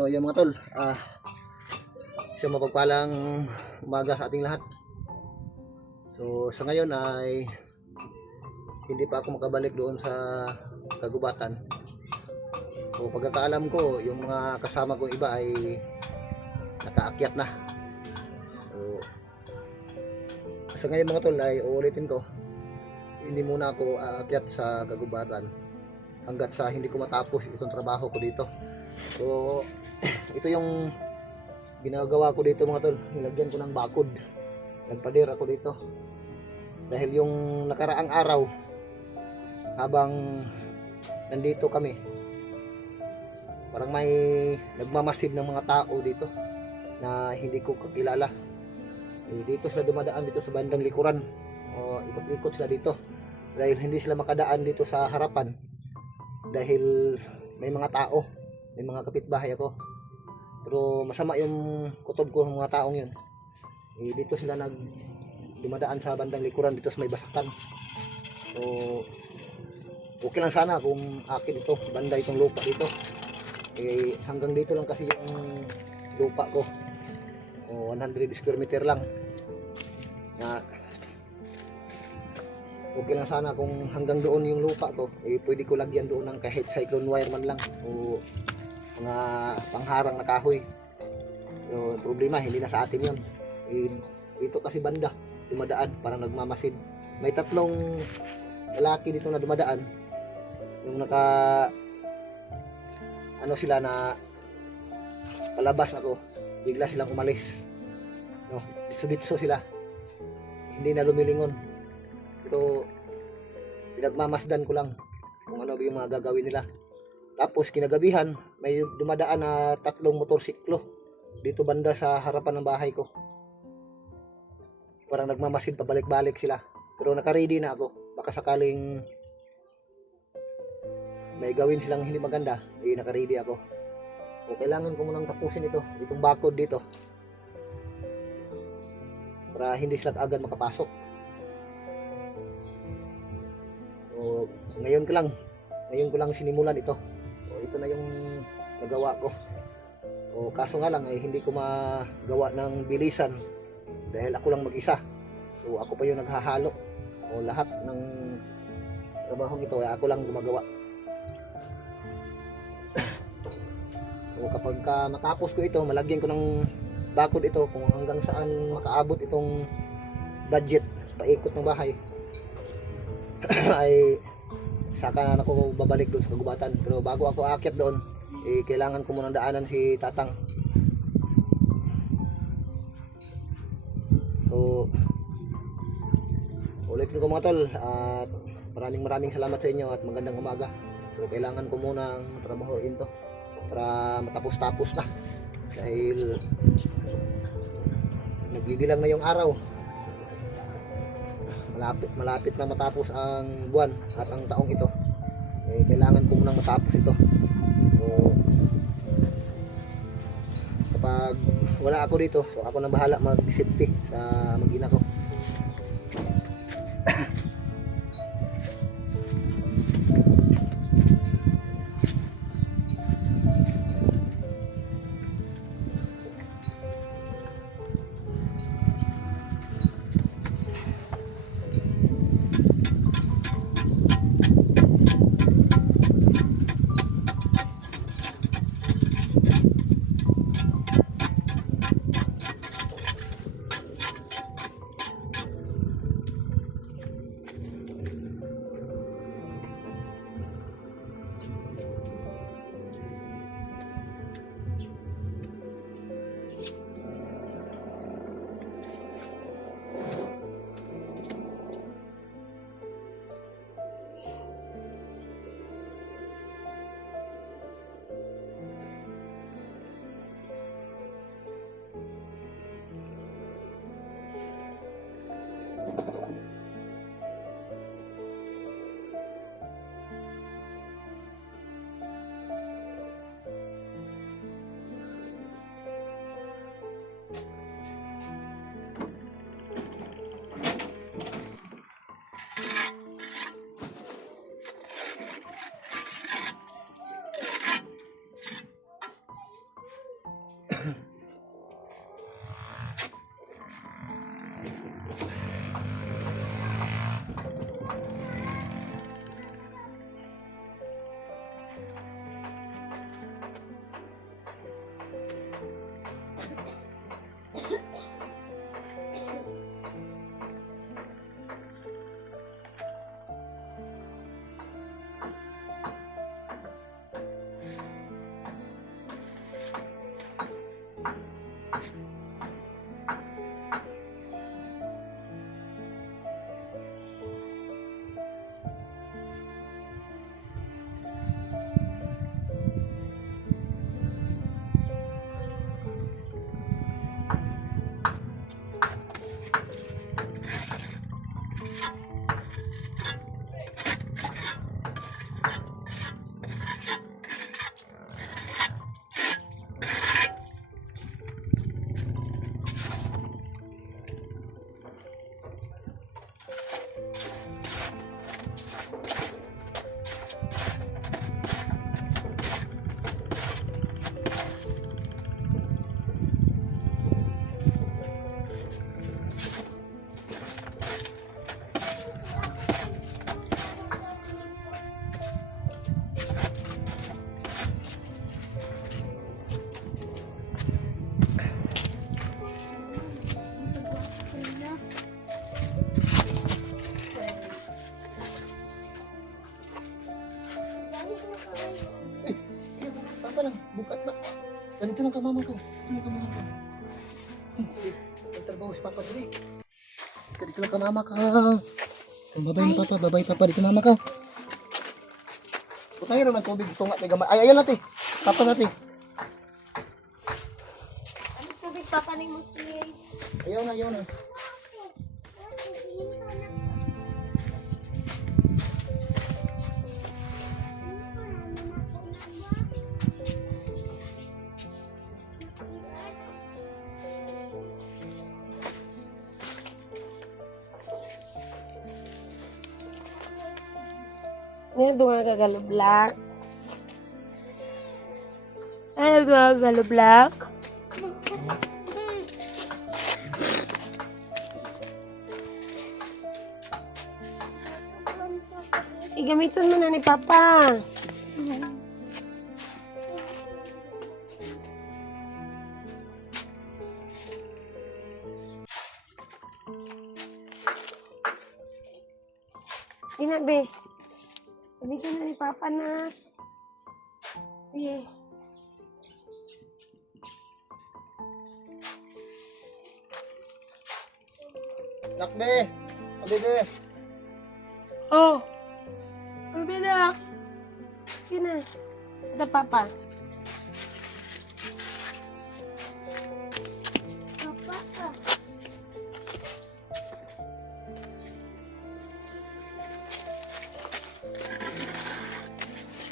So ayun mga tol, isang mapagpalang umaga sa ating lahat. So sa ngayon ay hindi pa ako makabalik doon sa kagubatan. So pagkakaalam ko, yung mga kasama kong iba ay nakaakyat na. So sa ngayon mga tol ay uulitin ko, hindi muna ako aakyat sa kagubatan hanggat sa hindi ko matapos itong trabaho ko dito. So ito yung ginagawa ko dito mga tol, nilagyan ko ng bakod, nagpader ako dito dahil yung nakaraang araw habang nandito kami parang may nagmamasid ng mga tao dito na hindi ko kakilala. Dito sila dumadaan dito sa bandang likuran, o ikot-ikot sila dito dahil hindi sila makadaan dito sa harapan dahil may mga tao, may mga kapitbahay ako. Pero masama yung kutob ko ng mga taong yun. Dito sila dumadaan sa bandang likuran dito sa may basakan. So okay lang sana kung akin ito, banda itong lupa dito. Hanggang dito lang kasi yung lupa ko. 100 square meter lang. Okay lang sana kung hanggang doon yung lupa ko, pwede ko lagyan doon ng kahit cyclone wire man lang o mga pangharang na kahoy. Pero problema, hindi na sa atin yun. Ito kasi banda dumadaan, parang nagmamasid. May tatlong lalaki dito na dumadaan. Yung sila na palabas ako, bigla silang umalis. Ditso-ditso sila, hindi na lumilingon. Pero pinagmamasdan ko lang kung ano yung mga gagawin nila. Tapos kinagabihan may dumadaan na tatlong motorsiklo dito banda sa harapan ng bahay ko. Parang nagmamasid, pabalik-balik sila. Pero naka-ready na ako, baka sakaling may gawin silang hindi maganda, naka-ready ako. So kailangan ko munang tapusin itong bakod dito para hindi sila agad makapasok. So ngayon ko lang sinimulan ito. Ito na yung nagawa ko. Kaso nga lang hindi ko magawa ng bilisan dahil ako lang mag-isa. So ako pa yung naghahalo. Lahat ng trabahong ito ay ako lang gumagawa. Kapag matapos ko ito, malagyan ko ng bakod ito kung hanggang saan makaabot itong budget paikot ng bahay. Ay saka na ako babalik doon sa kagubatan. Pero bago ako aakyat doon, kailangan ko munang daanan si Tatang. So ulitin ko mga tol, at maraming salamat sa inyo at magandang umaga. So kailangan ko munang trabahoin to para matapos-tapos na dahil nagbibilang na yung araw. Malapit na matapos ang buwan at ang taong ito. Kailangan ko munang matapos ito. So kapag wala ako dito, so ako na bahala mag-safety sa mag-ina ko. Papa lang, bukat na. Ganito lang ka mama ko. Ganito lang ka mama ko. Nagtrabaho si Papa dali. Ganito lang ka mama ka. Babay na Papa, babay Papa. Dito mama ka. Putay rin ng tubig. Ito nga, tiga. Ay, ayan natin. Papa natin. Ano tubig papa ni mo siya? Ayaw na, ayaw na. Ngayon ito nga kagalublak. Ano ito nga kagalublak? Igamiton mo na ni Papa. Inabe. Gamiton na ni Papa na. Sige. Lakbe. Abide. Oh. Ano ba na? Sige na. Ito, Papa. Papa.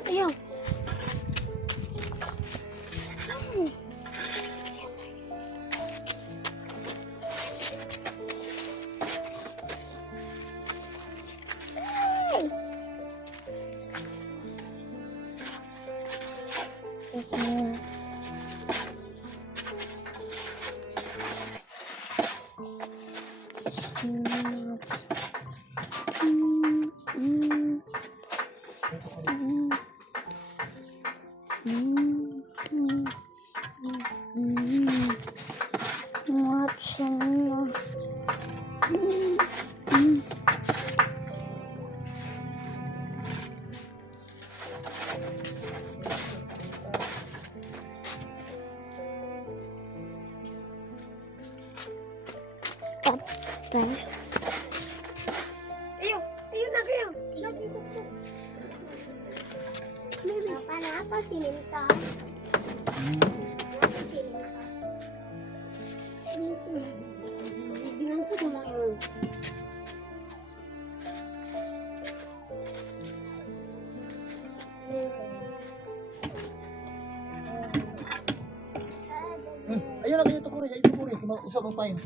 Ayaw. Ayaw! Ayaw na kayo! Lagi ko po. Papa na ako siminto. Bilang ko naman yun. Ayun na kayo tukuri. Ayun tukuri. Usap ang pain.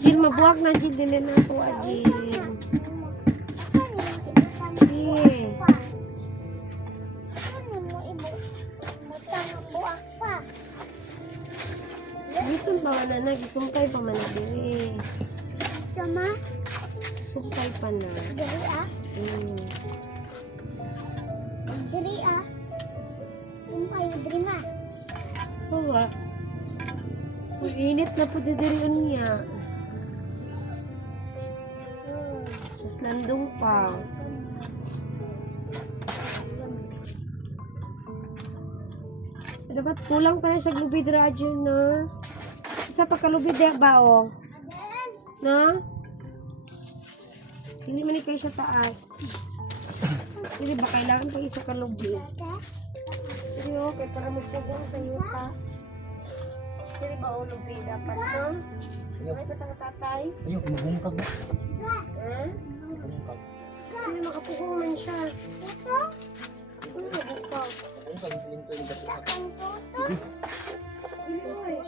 Jil, mabuwag na Jil. Dili na ito, Jil. Dito ba na nagisumpay pa man na diri. Tama. Sumpay pa na. Diri ah. Hmm. Diri ah. Sumpay mo diri ma. Bawa. Ang init na po didirian niya. Tapos nandun pa. Dapat kulang pa na siya lubid radyo na. Isa pa kalubid ya ba o? Na? Hindi man kayo siya taas. Hindi ba kailangan pa isa kalubid? Hindi okay para magpugong sa yuta. Hindi ba o lubid dapat no? Ay pa tatay? Ayaw, kumabungkag mo. Ha? Kumabungkag. Hindi makapugong man siya. Ito? Ano nabukag? Kumabungkag, siminto yung gato. Ang toto. Hindi oy.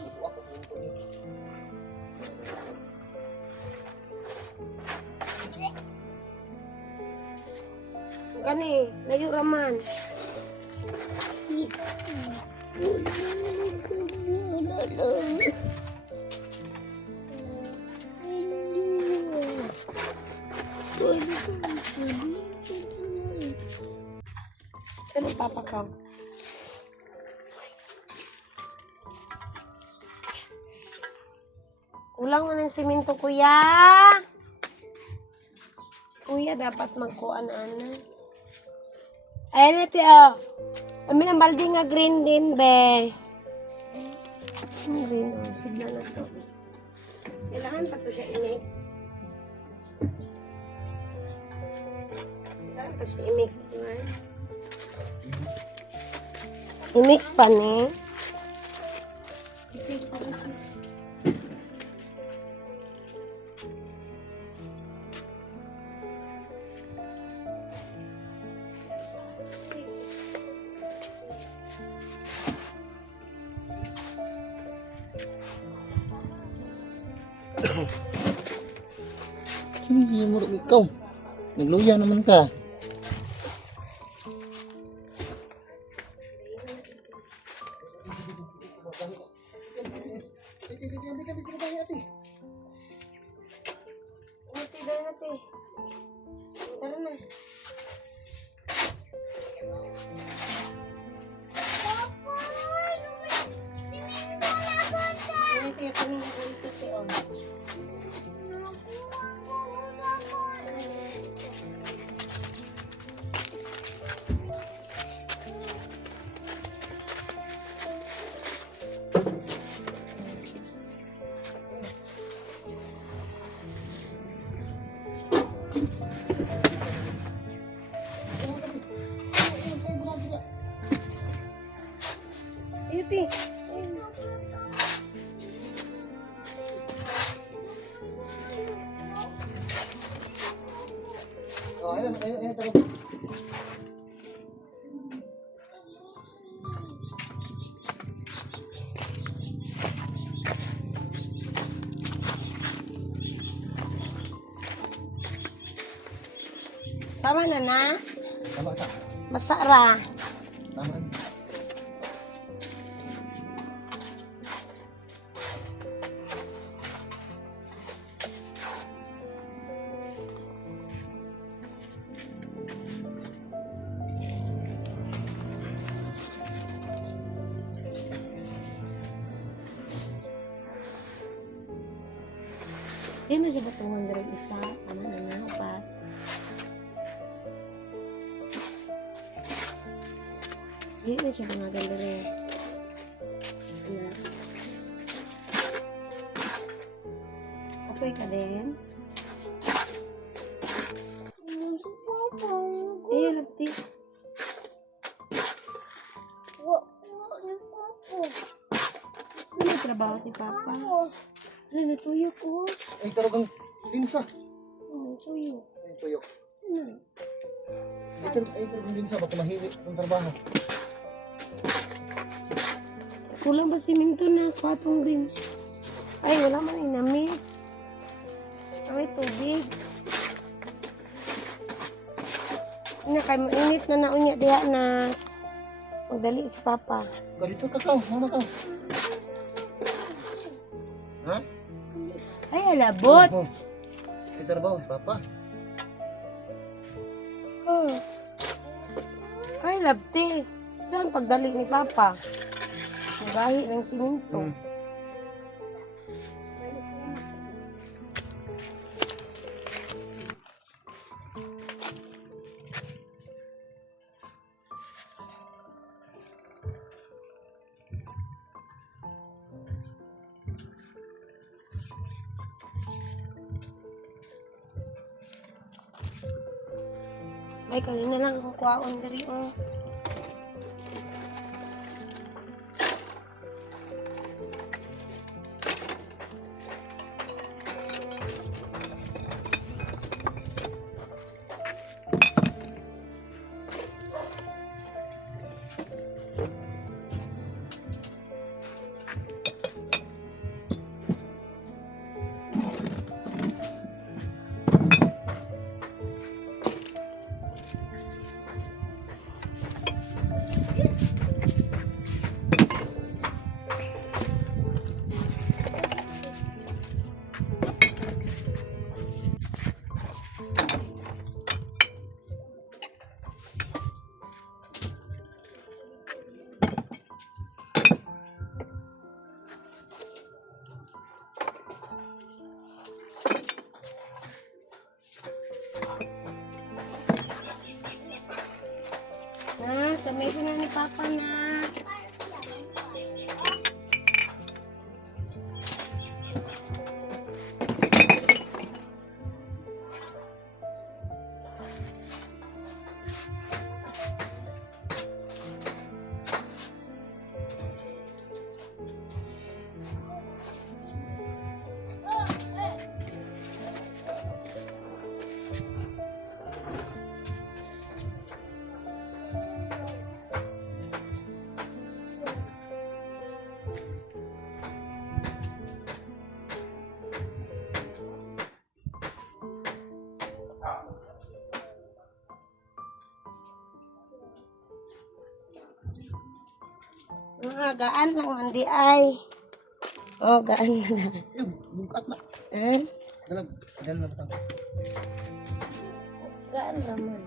Gani, layo raman. Si. Ano papa ka? Kulang na ng simento, kuya. Kuya, dapat magkuan-ana. Ayan ito, oh. Amin ang balde nga green din, be. Green, oh. Sigla na to. Kailangan pa to siya i-mix. Kailangan pa siya i-mix, diba? I-mix pa ni. Sige, murag ikaw. Nagluya naman ka. Tara na. Ito yung tumingin ko dito si Om. Iti. Oh, ayun, tara. Tama na na. Tama sa. Masara. Tama. Di na siya batungan dari isa. Ano na na, upat. Di na siya bumagan dari. Ano. Apoy ka din. Ayun, nagti. Ano may trabaho si Papa? Ano, natuyok ko. Ay, tarugang linsa. Ano, natuyok. Ay, tuyo. Ano? Ay, tarugang linsa. Baka mahili ang trabaho. Kulang ba siminto na? Kwatong din. Ay, wala man yung na-mix. Ay, tubig. Ina, kay mainit na naunya diha na magdali si Papa. Ganito ka, mama ka. Ay, labot. Oh. Itrabaho si Papa. Oh. Ay, labti. Saan pagdali ni Papa? Magahi ng siminto. Ay, kanina lang akong kuwaon diri, oh. Na, gamitin na ni Papa na. Gaan lang mandi ay. Oh, gaan na. Yung, bukat na. Eh? Dalag na ba? Gaan naman.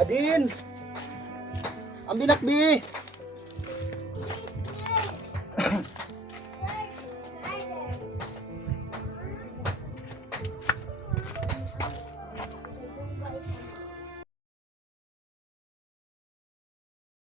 Adin! Ang binakbi!